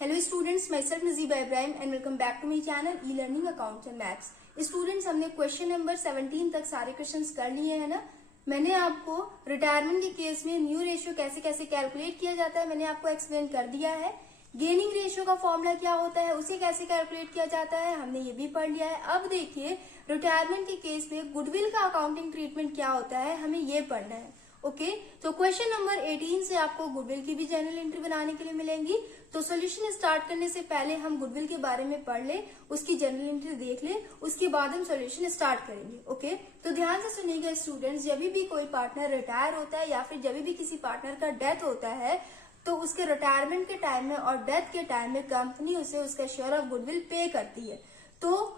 Hello students, myself Najiba Ibrahim and welcome back to my channel e learning accounts and maths. Students, हमने question number 17 तक सारे questions कर लिए हैं ना। मैंने आपको रिटायरमेंट के केस में न्यू रेशियो कैसे कैसे कैलकुलेट किया जाता है मैंने आपको एक्सप्लेन कर दिया है। गेनिंग रेशियो का फॉर्मूला क्या होता है, उसे कैसे कैलकुलेट किया जाता है, हमने ये भी पढ़ लिया है। अब देखिए रिटायरमेंट के केस में गुडविल का अकाउंटिंग ट्रीटमेंट क्या होता है, हमें ये पढ़ना है। ओके, तो क्वेश्चन नंबर 18 से आपको गुडविल की भी जनरल एंट्री बनाने के लिए मिलेंगी। तो सॉल्यूशन स्टार्ट करने से पहले हम गुडविल के बारे में पढ़ ले, उसकी जनरल एंट्री देख ले, उसके बाद हम सॉल्यूशन स्टार्ट करेंगे। ओके, तो ध्यान से सुनिएगा स्टूडेंट्स, जब भी कोई पार्टनर रिटायर होता है या फिर जब भी किसी पार्टनर का डेथ होता है तो उसके रिटायरमेंट के टाइम में और डेथ के टाइम में कंपनी उसे उसका शेयर ऑफ गुडविल पे करती है। तो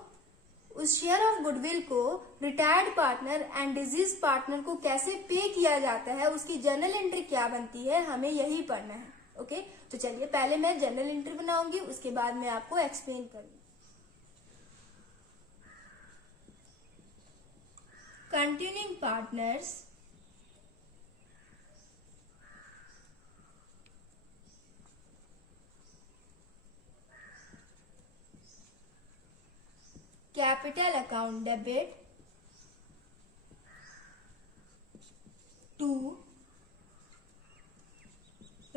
उस शेयर ऑफ गुडविल को retired partner and disease partner को कैसे पे किया जाता है, उसकी जनरल एंट्री क्या बनती है, हमें यही पढ़ना है। ओके, तो चलिए पहले मैं जनरल एंट्री बनाऊंगी, उसके बाद मैं आपको एक्सप्लेन करूंगी। Continuing partners capital account debit to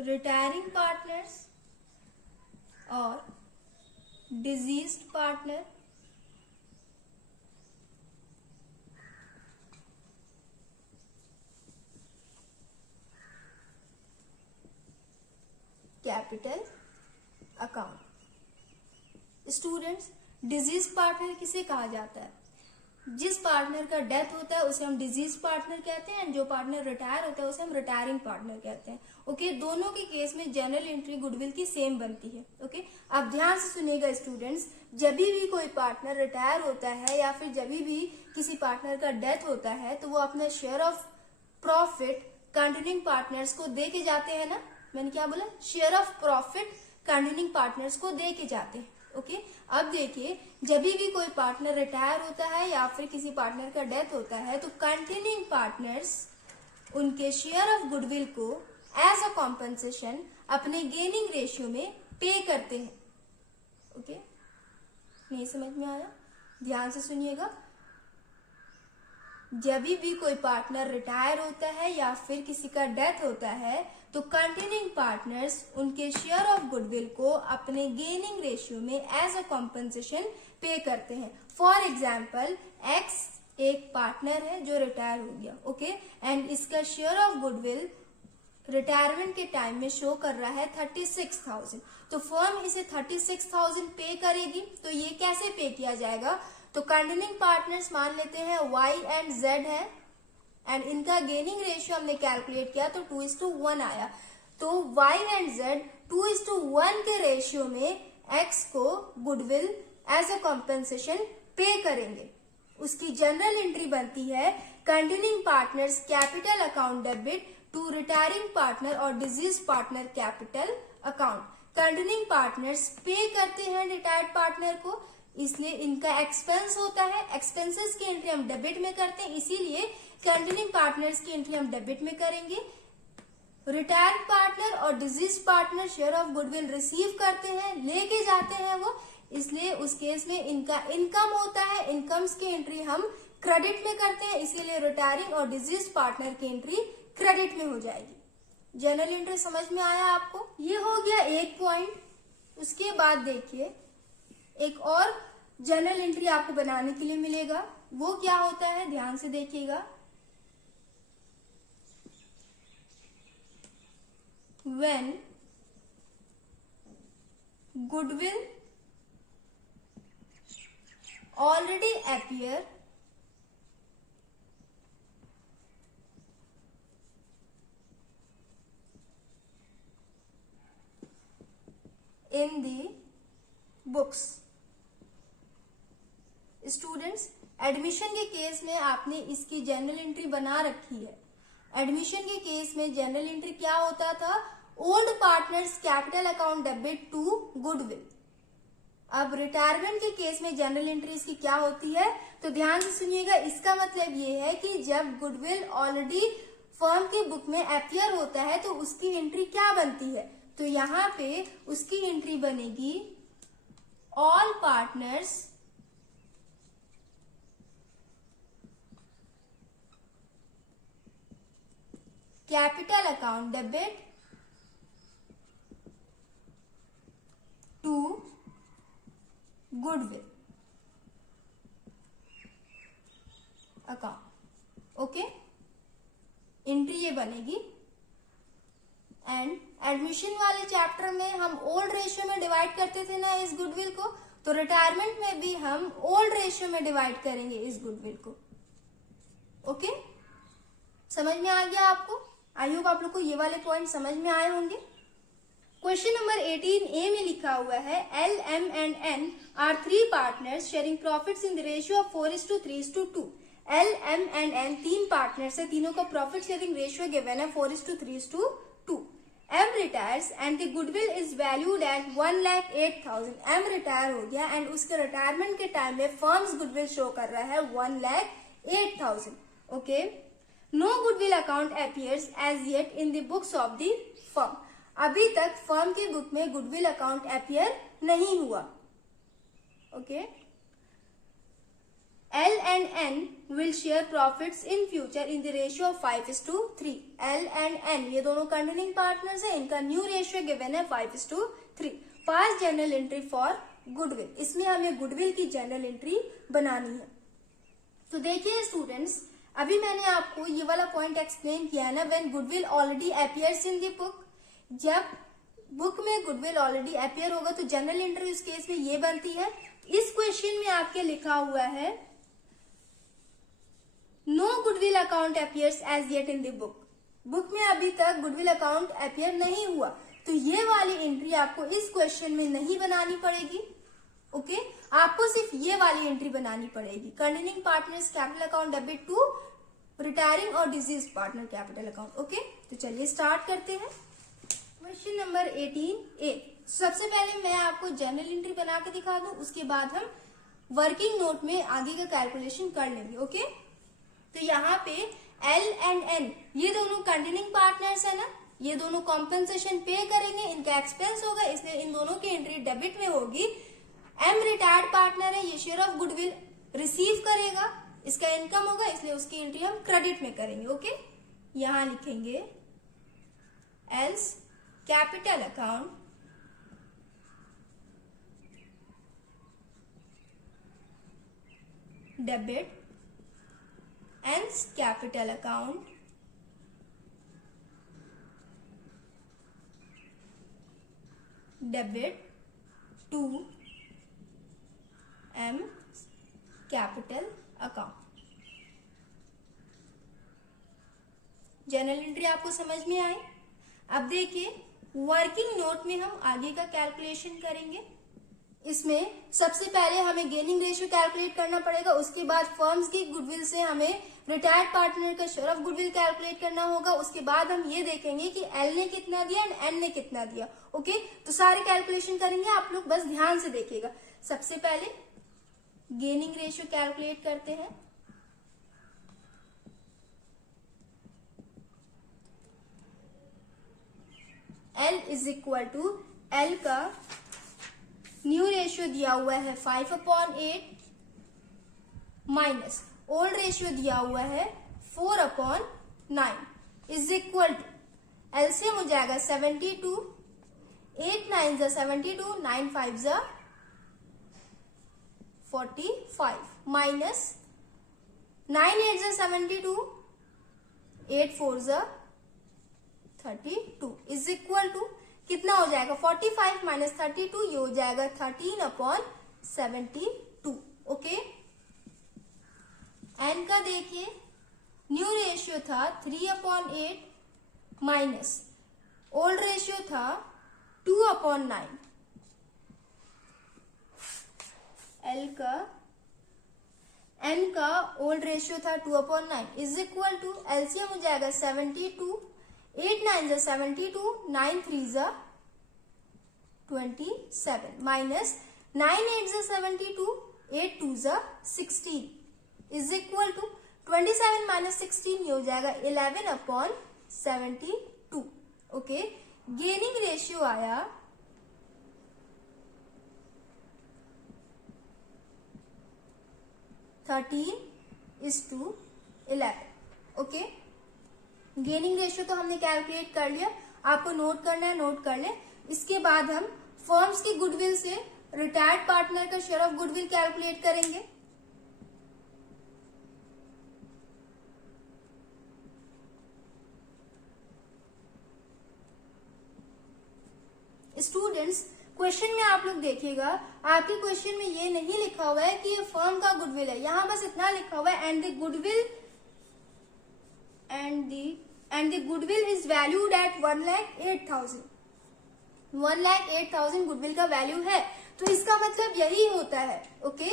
retiring partners or deceased partner capital account। Students, disease partner किसे कहा जाता है? जिस पार्टनर का डेथ होता है उसे हम डिजीज पार्टनर कहते हैं, जो पार्टनर रिटायर होता है उसे हम रिटायरिंग पार्टनर कहते हैं। ओके, दोनों के केस में जनरल एंट्री गुडविल की सेम बनती है। ओके, अब ध्यान से सुनिएगा स्टूडेंट्स, जब भी कोई पार्टनर रिटायर होता है या फिर जब भी किसी पार्टनर का डेथ होता है तो वो अपना share of profit continuing partners को दे के जाते हैं ना। मैंने क्या बोला? Share of profit continuing partners को दे के जाते हैं। ओके, अब देखिए जब भी कोई पार्टनर रिटायर होता है या फिर किसी पार्टनर का डेथ होता है तो कंटिन्यूइंग पार्टनर्स उनके शेयर ऑफ गुडविल को एज अ कॉम्पनसेशन अपने गेनिंग रेशियो में पे करते हैं। ओके, नहीं समझ में आया? ध्यान से सुनिएगा, जब भी कोई पार्टनर रिटायर होता है या फिर किसी का डेथ होता है तो कंटिन्यूइंग पार्टनर्स उनके शेयर ऑफ गुडविल को अपने गेनिंग रेशियो में एज अ कॉम्पनसेशन पे करते हैं। फॉर एग्जाम्पल, एक्स एक पार्टनर है जो रिटायर हो गया। ओके, एंड इसका शेयर ऑफ गुडविल रिटायरमेंट के टाइम में शो कर रहा है 36,000। तो फर्म इसे 36,000 पे करेगी। तो ये कैसे पे किया जाएगा? तो कंटिन्यूइंग पार्टनर्स मान लेते हैं Y एंड Z है एंड इनका गेनिंग रेशियो हमने कैलकुलेट किया तो 2:1 आया। तो Y एंड Z 2:1 के रेशियो में X को goodwill as a compensation pay करेंगे। उसकी जनरल एंट्री बनती है continuing partners capital account debit to retiring partner और deceased partner capital account. Continuing partners pay करते हैं रिटायर्ड पार्टनर को, इसलिए इनका एक्सपेंस होता है। एक्सपेंसेस की एंट्री हम डेबिट में करते हैं, इसीलिए कंटिन्यूइंग पार्टनर्स की एंट्री हम डेबिट में करेंगे। रिटायर्ड पार्टनर और deceased partner share of goodwill receive करते हैं, लेके जाते हैं वो, इसलिए उस केस में इनका इनकम होता है। इनकम्स की एंट्री हम क्रेडिट में करते हैं, इसीलिए रिटायरिंग और डिजीज पार्टनर की एंट्री क्रेडिट में हो जाएगी। जनरल एंट्री समझ में आया आपको? ये हो गया एक पॉइंट। उसके बाद देखिए एक और जनरल एंट्री आपको बनाने के लिए मिलेगा, वो क्या होता है ध्यान से देखिएगा। When goodwill already appear in the books। Students, admission के केस में आपने इसकी जनरल एंट्री बना रखी है। एडमिशन के केस में जनरल एंट्री क्या होता था? Old partners capital account debit to goodwill. अब रिटायरमेंट के केस में जनरल एंट्री इसकी क्या होती है? तो ध्यान से सुनिएगा, इसका मतलब ये है कि जब गुडविल ऑलरेडी फर्म की बुक में अपीयर होता है तो उसकी एंट्री क्या बनती है? तो यहाँ पे उसकी एंट्री बनेगी all partners capital account debit to goodwill account. Okay, entry ये बनेगी। एंड एडमिशन वाले चैप्टर में हम ओल्ड रेशियो में डिवाइड करते थे ना इस गुडविल को, तो रिटायरमेंट में भी हम ओल्ड रेशियो में डिवाइड करेंगे इस गुडविल को। ओके, समझ में आ गया आपको? आई होप आप लोग को ये वाले पॉइंट समझ में आए होंगे। क्वेश्चन नंबर 18A में लिखा हुआ है L, M and N are three partners sharing profits in the ratio of 4:3:2। L, M and N तीन पार्टनर्स है, तीनों का प्रॉफिट शेयरिंग रेशियो गिवन है 4:3:2। M retires and the goodwill is valued at 1,08,000। M retire हो गया and उसके retirement के time में फर्म्स गुडविल शो कर रहा है 1,08,000। Okay, no goodwill account appears as yet in the books of the firm. अभी तक फर्म की बुक में गुडविल अकाउंट अपीयर नहीं हुआ। Okay, L and N will share profits in future in the ratio of 5:3। L and N ये दोनों continuing partners हैं, इनका न्यू रेशियो गिवन है 5:3। पास जनरल एंट्री फॉर गुडविल, इसमें हमें गुडविल की जनरल एंट्री बनानी है। तो देखिए स्टूडेंट्स, अभी मैंने आपको ये वाला पॉइंट एक्सप्लेन किया है ना, when goodwill already appears in the book. जब बुक में गुडविल ऑलरेडी अपीयर होगा तो जनरल एंट्री इस केस में ये बनती है। इस क्वेश्चन में आपके लिखा हुआ है no goodwill account appears as yet in the book. Book में अभी तक गुडविल अकाउंट अपीयर नहीं हुआ, तो ये वाली एंट्री आपको इस क्वेश्चन में नहीं बनानी पड़ेगी। ओके, आपको सिर्फ ये वाली एंट्री बनानी पड़ेगी, continuing partners capital account debit to retiring और deceased partner capital account. Okay, तो चलिए स्टार्ट करते हैं। Question number 18A। सबसे पहले मैं आपको जनरल एंट्री बना के दिखा दूं, उसके बाद हम वर्किंग नोट में आगे का कैलकुलेशन कर लेंगे। ओके, तो यहाँ पे L एंड N ये दोनों कंटिन्यूइंग पार्टनर्स है ना, ये दोनों कॉम्पेंसेशन पे करेंगे, इनका एक्सपेंस होगा, इसलिए इन दोनों की एंट्री डेबिट में होगी। M रिटायर्ड पार्टनर है, ये शेयर ऑफ गुडविल रिसीव करेगा, इसका इनकम होगा, इसलिए उसकी एंट्री हम क्रेडिट में करेंगे। ओके, यहां लिखेंगे L's capital account debit and capital account debit to M capital account. General entry आपको समझ में आई? अब देखिए वर्किंग नोट में हम आगे का कैलकुलेशन करेंगे। इसमें सबसे पहले हमें गेनिंग रेशियो कैलकुलेट करना पड़ेगा, उसके बाद फर्म्स की गुडविल से हमें रिटायर्ड पार्टनर का शेयर ऑफ गुडविल कैलकुलेट करना होगा। उसके बाद हम ये देखेंगे कि एल ने कितना दिया एंड एन ने कितना दिया। ओके, तो सारे कैलकुलेशन करेंगे, आप लोग बस ध्यान से देखिएगा। सबसे पहले गेनिंग रेशियो कैलकुलेट करते हैं। L is equal to L का न्यू रेशियो दिया हुआ है 5/8 माइनस ओल्ड रेशियो दिया हुआ है 4/9 इज इक्वल टू एलसीएम हो जाएगा 72, 8 9 जा 72, 9 5 जा 45 माइनस 9 8 जा 72, 8 4 जा 32 इज इक्वल टू कितना हो जाएगा 45 माइनस 32, ये हो जाएगा 13/72। ओके, एन का देखिए न्यू रेशियो था 3/8 माइनस ओल्ड रेशियो था 2/9। एल का एन का ओल्ड रेशियो था 2/9 इज इक्वल टू एलसीएम हो जाएगा 72, 8 9 जा 72, 9 3 जा 27 माइनस 9 8 जा 72, 8 2 जा 16 इज इक्वल टू 27 माइनस 16 ये हो जाएगा 11/72। ओके, गेनिंग रेशियो आया 13:11। ओके, गेनिंग रेशियो तो हमने कैलकुलेट कर लिया, आपको नोट करना है, नोट कर ले। इसके बाद हम फर्म्स की गुडविल से रिटायर्ड पार्टनर का शेयर ऑफ गुडविल कैलकुलेट करेंगे। स्टूडेंट्स, क्वेश्चन में आप लोग देखिएगा, आपके क्वेश्चन में ये नहीं लिखा हुआ है कि ये फर्म का गुडविल है, यहां बस इतना लिखा हुआ है and the goodwill is valued at 1,08,000। 1,08,000 goodwill का वैल्यू है, तो इसका मतलब यही होता है ओके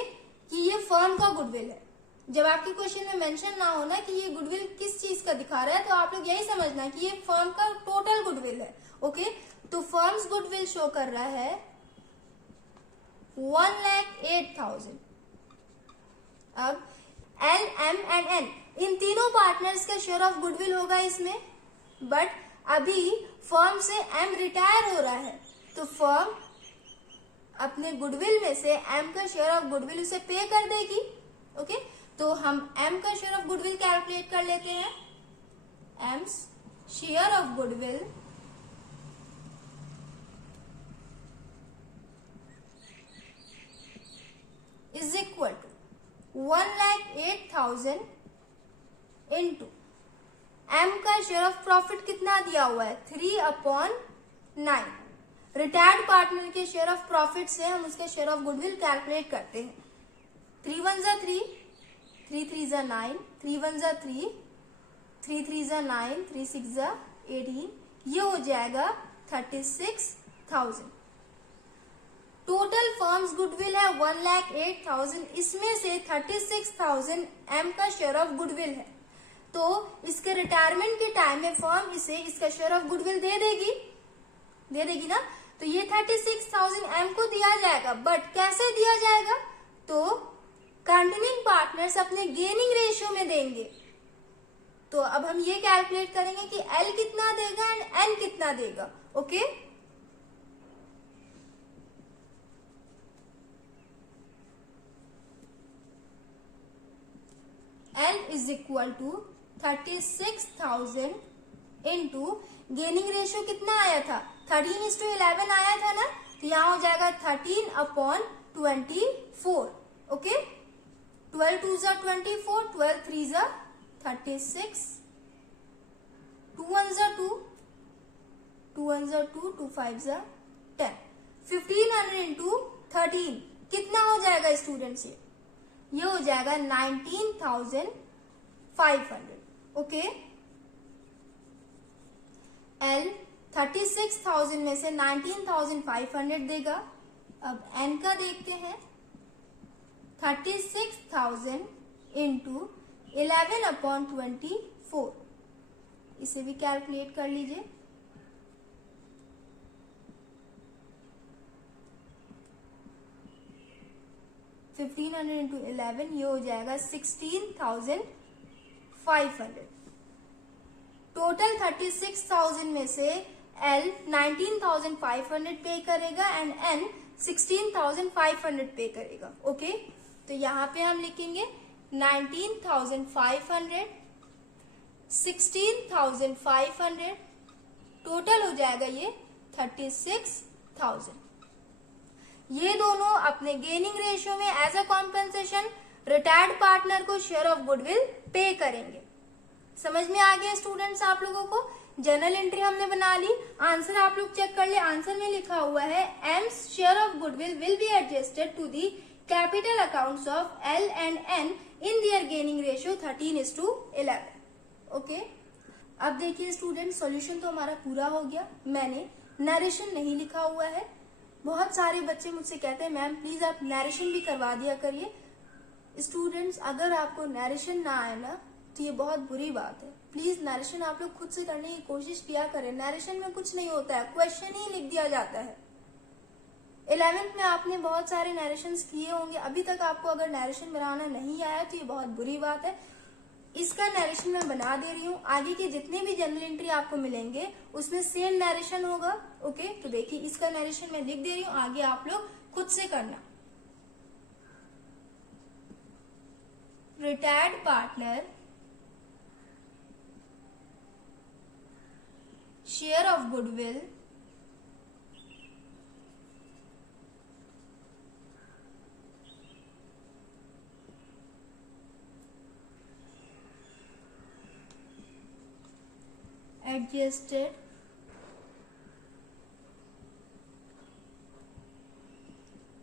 कि ये फर्म का गुडविल है। जब आपके क्वेश्चन में मेंशन ना होना कि ये गुडविल किस चीज का दिखा रहा है, तो आप लोग यही समझना कि ये फर्म का टोटल गुडविल है। ओके, तो फर्म्स गुडविल शो कर रहा है 1,08,000। अब एल, एम एंड एन, इन तीनों पार्टनर्स का शेयर ऑफ गुडविल होगा इसमें, बट अभी फर्म से एम रिटायर हो रहा है, तो फर्म अपने गुडविल में से एम का शेयर ऑफ गुडविल उसे पे कर देगी। ओके, तो हम एम का शेयर ऑफ गुडविल कैलकुलेट कर लेते हैं। M's share of goodwill is equal to 1,08,000 into M का शेयर ऑफ प्रॉफिट कितना दिया हुआ है 3/9। रिटायर्ड पार्टनर के शेयर ऑफ प्रॉफिट से हम उसका शेयर ऑफ गुडविल कैलकुलेट करते हैं। 3 1 जा 3, 3 3 जा 9, 3 1 जा 3, 3 3 जा 9, 3 6 जा 18, ये हो जाएगा 36,000। टोटल फर्म्स गुडविल है 1,08,000, इसमें से 36,000 एम का शेयर ऑफ गुडविल है, तो इसके रिटायरमेंट के टाइम में फर्म इसे इसका शेयर ऑफ गुडविल दे देगी ना, तो ये 36,000 एम को दिया जाएगा। बट कैसे दिया जाएगा, तो कंटिन्यूइंग पार्टनर्स अपने गेनिंग रेशियो में देंगे। तो अब हम ये कैलकुलेट करेंगे कि एल कितना देगा एंड एन कितना देगा। Okay, L is equal to 36,000 into gaining ratio कितना आया था 13:11 आया था ना, तो यहां हो जाएगा 13/24। ओके, 12 2 जा 24, 12 3 जा 36, 2 1 जा 2, 2 1 जा 2, 2 5 जा 10। 1500 इंटू 13 कितना हो जाएगा स्टूडेंट्स, ये हो जाएगा 19,500। ओके, एल 36,000 में से 19,500 देगा। अब एन का देखते हैं, 36,000 इंटू 11/24, इसे भी कैलकुलेट कर लीजिए। $1,500 इंटू 11, ये हो जाएगा 16,500। टोटल 36,000 में से एल 19,500 पे करेगा एंड एन 16,500 पे करेगा। ओके, तो यहाँ पे हम लिखेंगे 19,500, 16,500, टोटल हो जाएगा ये 36,000। ये दोनों अपने गेनिंग रेशियो में as a compensation retired partner को शेयर ऑफ गुडविल पे करेंगे। समझ में आ गया स्टूडेंट्स आप लोगों को? जर्नल एंट्री हमने बना ली, आंसर आप लोग चेक कर ले। आंसर में लिखा हुआ है M's share of goodwill will be adjusted to the capital accounts of L and N in their gaining ratio 13:11। Okay, अब देखिए स्टूडेंट, सॉल्यूशन तो हमारा पूरा हो गया। मैंने नरेशन नहीं लिखा हुआ है। बहुत सारे बच्चे मुझसे कहते हैं मैम प्लीज आप नरेशन भी करवा दिया करिए। स्टूडेंट्स, अगर आपको नरेशन ना आए ना तो ये बहुत बुरी बात है। प्लीज नरेशन आप लोग खुद से करने की कोशिश किया करें। नरेशन में कुछ नहीं होता है, क्वेश्चन ही लिख दिया जाता है। 11th में आपने बहुत सारे नरेशंस किए होंगे, अभी तक आपको अगर नरेशन बनाना नहीं आया तो ये बहुत बुरी बात है। इसका नरेशन मैं बना दे रही हूँ, आगे के जितने भी जर्नल एंट्री आपको मिलेंगे उसमें सेम नरेशन होगा। ओके, तो देखिए इसका नरेशन मैं लिख दे रही हूँ, आगे आप लोग खुद से करना। Retired partner share of goodwill adjusted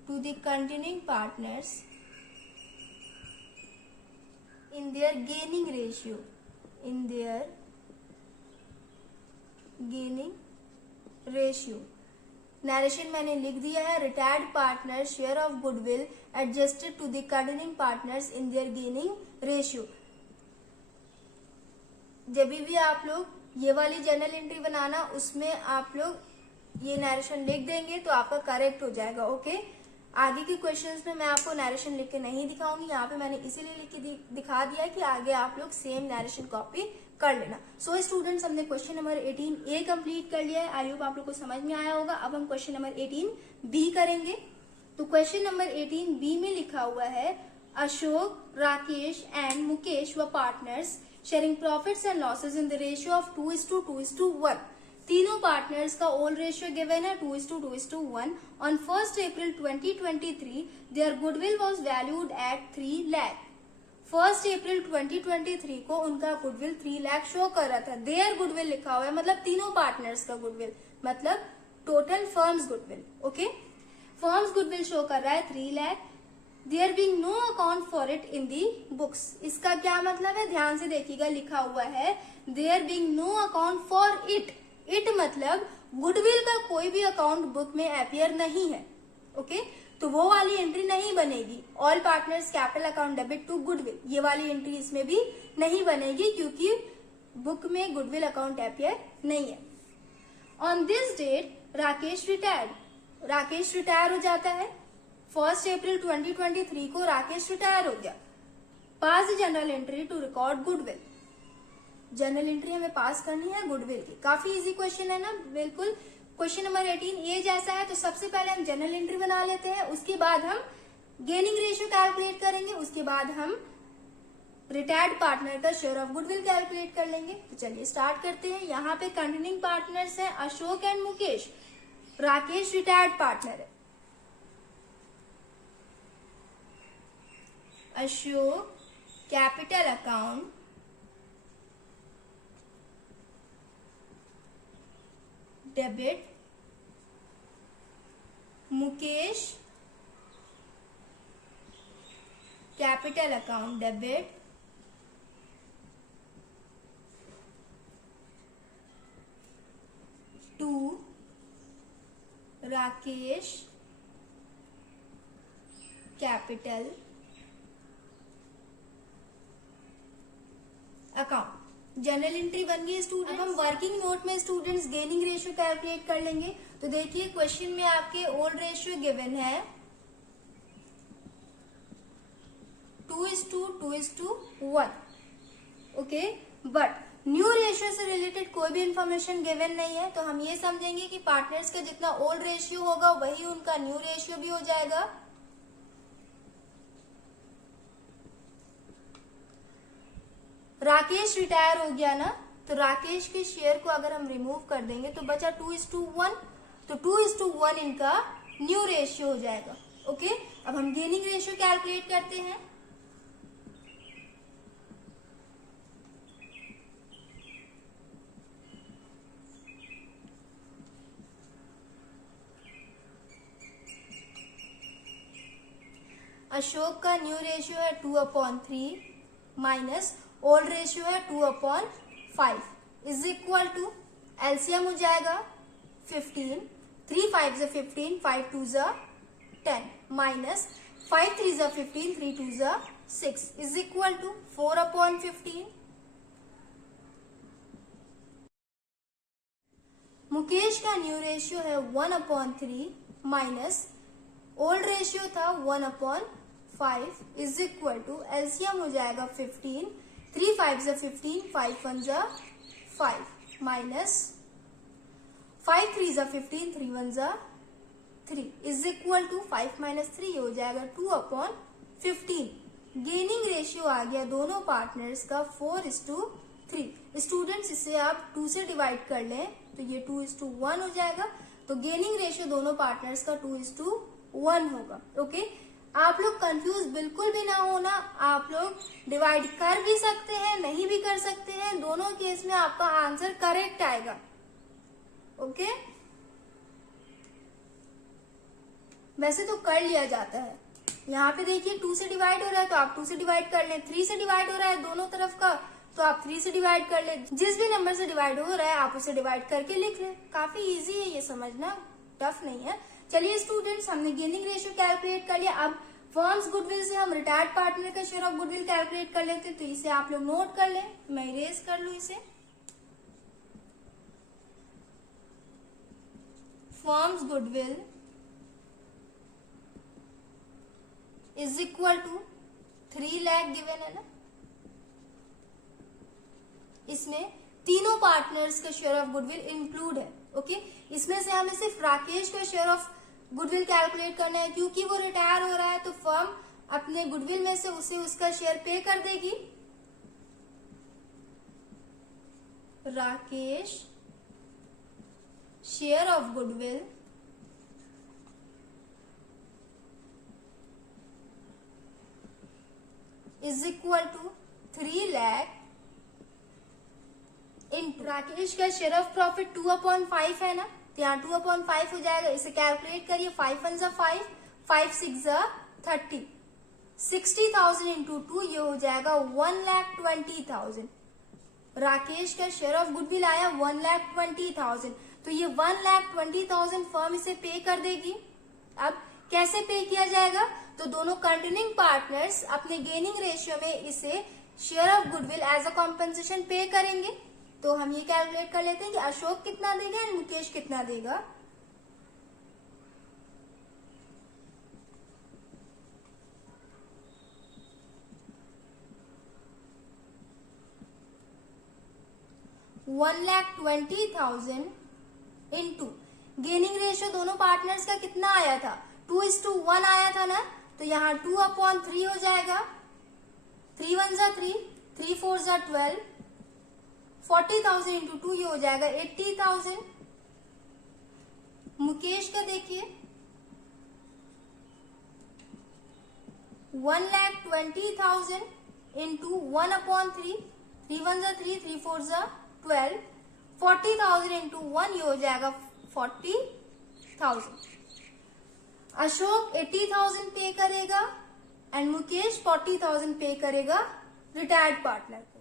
to the continuing partners in their gaining ratio, in their gaining ratio। Narration मैंने लिख दिया है, retired partner share of goodwill adjusted to the continuing partners in their gaining ratio. जब भी आप लोग ये वाली जर्नल एंट्री बनाना, उसमें आप लोग ये नरेशन लिख देंगे तो आपका करेक्ट हो जाएगा। ओके, आगे के क्वेश्चंस में मैं आपको नरेशन लिख के नहीं दिखाऊंगी, यहाँ पे मैंने इसीलिए लिख के दिखा दिया कि आगे आप लोग सेम नरेशन कॉपी कर लेना। सो स्टूडेंट्स, हमने क्वेश्चन नंबर 18A कंप्लीट कर लिया है। आई होप आप लोग को समझ में आया होगा। अब हम क्वेश्चन नंबर 18B करेंगे। तो क्वेश्चन नंबर 18B में लिखा हुआ है, Ashok, Rakesh and Mukesh were partners sharing profits and losses in the ratio of 2:2:1। तीनों पार्टनर्स का ओल रेशियो गिवन है 2:2:1। On 1 April 2023 their goodwill was valued at 3 lakh. 1 April 2023 को उनका गुडविल 3 लाख शो कर रहा था। देयर गुडविल लिखा हुआ है, मतलब तीनों पार्टनर्स का गुडविल, मतलब total firm's goodwill. Okay, firm's goodwill show कर रहा है 3 lakh. There being no account for it in the books. इसका क्या मतलब है, ध्यान से देखिएगा, लिखा हुआ है there being no account for it. It मतलब गुडविल का कोई भी अकाउंट बुक में अपियर नहीं है। ओके, तो वो वाली एंट्री नहीं बनेगी। All partners capital account debit to goodwill, ये वाली एंट्री इसमें भी नहीं बनेगी क्योंकि बुक में गुडविल अकाउंट अपियर नहीं है। On this date Rakesh retired. Rakesh retire हो जाता है। 1 अप्रैल 2023 को राकेश रिटायर हो गया। Pass general entry to record goodwill. General entry हमें पास करनी है गुडविल की। काफी इजी क्वेश्चन है ना, बिल्कुल क्वेश्चन नंबर 18A जैसा है। तो सबसे पहले हम जनरल एंट्री बना लेते हैं, उसके बाद हम गेनिंग रेशियो कैलकुलेट करेंगे, उसके बाद हम रिटायर्ड पार्टनर का शेयर ऑफ गुडविल कैलकुलेट कर लेंगे। तो चलिए स्टार्ट करते हैं। यहाँ पे कंटिन्यूइंग पार्टनर्स हैं Ashok and Mukesh. Rakesh retired partner है। Ashok capital account debit, Mukesh capital account debit, to Rakesh capital account. General entry बन गई स्टूडेंट। अब हम वर्किंग नोट में स्टूडेंट्स गेनिंग रेशियो कैलकुलेट कर लेंगे। तो देखिए क्वेश्चन में आपके ओल्ड रेशियो गिवन है 2:2:1। ओके, बट न्यू रेशियो से रिलेटेड कोई भी इंफॉर्मेशन गिवन नहीं है, तो हम ये समझेंगे कि पार्टनर्स का जितना ओल्ड रेशियो होगा वही उनका न्यू रेशियो भी हो जाएगा। राकेश रिटायर हो गया ना, तो राकेश के शेयर को अगर हम रिमूव कर देंगे तो बचा 2:1। तो 2:1 इनका न्यू रेशियो हो जाएगा। ओके, अब हम गेनिंग रेशियो कैलकुलेट करते हैं। अशोक का न्यू रेशियो है 2/3 माइनस ओल्ड रेशियो है 2/5 इज इक्वल टू एलसीएम हो जाएगा 15, 3 5 ज़ा 15, 5 2 ज़ा 10 माइनस 5 3 ज़ा 15, 3 2 ज़ा 6 इज इक्वल टू 4/15। मुकेश का न्यू रेशियो है 1/3 माइनस ओल्ड रेशियो था 1/5 इज इक्वल टू एलसीएम हो जाएगा 15, 3 5 जा 15, 5 1 जा 5 माइनस 5 3 जा 15, 3 1 जा 3 इज इक्वल टू 5 माइनस 3 हो जाएगा 2/15। गेनिंग रेशियो आ गया दोनों पार्टनर्स का 4:3। स्टूडेंट्स इसे आप 2 से डिवाइड कर लें तो ये 2:1 हो जाएगा। तो गेनिंग रेशियो दोनों पार्टनर्स का 2:1 होगा। ओके, आप लोग कंफ्यूज बिल्कुल भी ना होना, आप लोग डिवाइड कर भी सकते हैं, नहीं भी कर सकते हैं, दोनों केस में आपका आंसर करेक्ट आएगा। ओके, वैसे तो कर लिया जाता है। यहाँ पे देखिए 2 से डिवाइड हो रहा है तो आप 2 से डिवाइड कर लें, 3 से डिवाइड हो रहा है दोनों तरफ का तो आप 3 से डिवाइड कर लें। जिस भी नंबर से डिवाइड हो रहा है आप उसे डिवाइड करके लिख लें। काफी इजी है, ये समझना टफ नहीं है। चलिए स्टूडेंट्स, हमने गेनिंग रेशियो कैलकुलेट कर लिया। अब फर्म्स गुडविल से हम रिटायर्ड पार्टनर का शेयर ऑफ गुडविल कैलकुलेट कर लेते हैं। तो इसे आप लोग नोट कर लें, मैं इरेज कर लू इसे। Firm's goodwill is equal to 3 lakh given है ना, इसमें तीनों पार्टनर्स का शेयर ऑफ गुडविल इंक्लूड है। ओके, इसमें से हमें सिर्फ राकेश का शेयर ऑफ गुडविल कैलकुलेट करना है। क्योंकि वो रिटायर हो रहा है तो फर्म अपने गुडविल में से उसे उसका शेयर पे कर देगी। Rakesh share of goodwill is equal to 3 lakh into Rakesh का शेयर ऑफ प्रॉफिट 2/5 है ना, तो यहाँ 2/5 हो जाएगा। इसे कैलकुलेट करिए, 5 1 जा 5, 5 6 जा 30, 60,000 इंटू 2 ये हो जाएगा 1,20,000। राकेश का शेयर ऑफ गुडविल आया 1,20,000, तो ये 1,20,000 फर्म इसे पे कर देगी। अब कैसे पे किया जाएगा, तो दोनों कंटिन्यूइंग पार्टनर्स अपने गेनिंग रेशियो में इसे share of goodwill as a compensation pay करेंगे। तो हम ये कैलकुलेट कर लेते हैं कि अशोक कितना देगा और मुकेश कितना देगा। $1,20,000 इंटू गेनिंग रेशियो दोनों पार्टनर्स का कितना आया था, 2:1 आया था ना, तो यहाँ 2/3 हो जाएगा। 3 1 जा 3, 3 4 जा 12, 40,000 इंटू 2 ये हो जाएगा 80,000। मुकेश का देखिए 1,20,000 इंटू 1/3, 3 1 जा 3, 3 4 जा 12, 40,000 इंटू 1 ये हो जाएगा 40,000। अशोक 80,000 पे करेगा एंड मुकेश 40,000 पे करेगा रिटायर्ड पार्टनर को।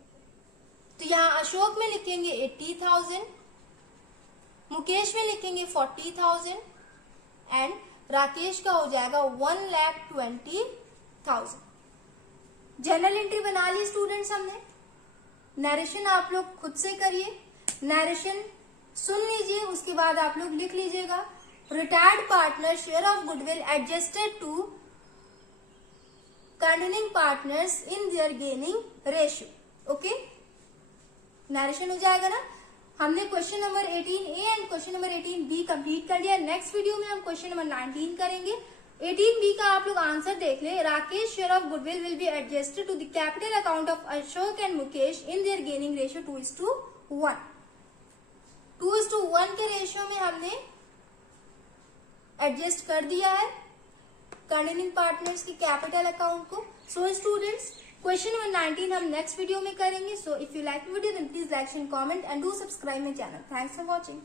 तो यहाँ अशोक में लिखेंगे 80,000, मुकेश में लिखेंगे 40,000 एंड राकेश का हो जाएगा 1,20,000। जनरल एंट्री बना ली स्टूडेंट्स हमने। नरेशन आप लोग खुद से करिए, नरेशन सुन लीजिए, उसके बाद आप लोग लिख लीजिएगा। Retired partner share of goodwill adjusted to continuing partners in their gaining ratio. Okay, narration हो जाएगा ना। हमने question number 18A and question number 18B complete कर लिया। नेक्स्ट वीडियो में हम क्वेश्चन नंबर 19 करेंगे। 18B का आप लोग आंसर देख ले। Rakesh share of goodwill will be adjusted to the capital account of Ashok and Mukesh in their gaining ratio 2:1। 2:1 के रेशियो में हमने एडजस्ट कर दिया है कंटिन्यूइंग पार्टनर्स के कैपिटल अकाउंट को। सो स्टूडेंट्स, क्वेश्चन नंबर 19 हम नेक्स्ट वीडियो में करेंगे। So if you like video then please like and comment and do subscribe my channel. Thanks for watching.